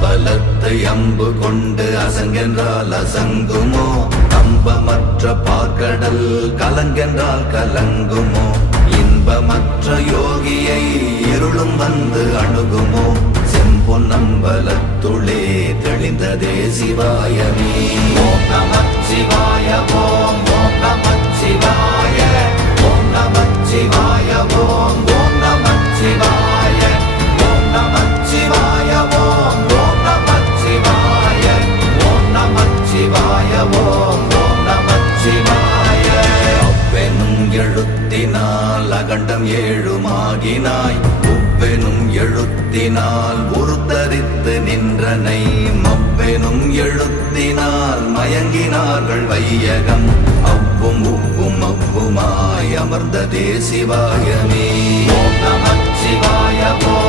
அம்பலத்தை அம்பு கொண்டு அசங்கென்றால் அசங்குமோ? கம்பமற்ற பார்க்கடல் கலங்கென்றால் கலங்குமோ? இன்பமற்ற யோகியை இருளும் வந்து அணுகுமோ? செம்பொன்னம்பலத்துளே தெளிந்ததே சிவாயமே. ஓம் நமச்சிவாய ஓம் ஓம் நமச்சிவாய ஓம் நமச்சிவாய ஓம் ஓம் நமச்சிவாய ஓம் நமச்சிவாய ஓம் ஓம் நமச்சிவாய ஓம் நமச்சிவாய ஓம் ஓம் நமச்சிவாய. அவ்வெனும் எழுத்தினால் அகண்டம் ஏழுமாகினாய், உவ்வெனும் எழுத்தினால் உருத்தரித்து நின்றனை, மவ்வெனும் எழுத்தினால் மயங்கினார்கள் வையகம், அவ்வும் உவ்வும் அவ்வுமாய் அமர்ந்ததே சிவாயமே. ஓம் நமச்சிவாய ஓம்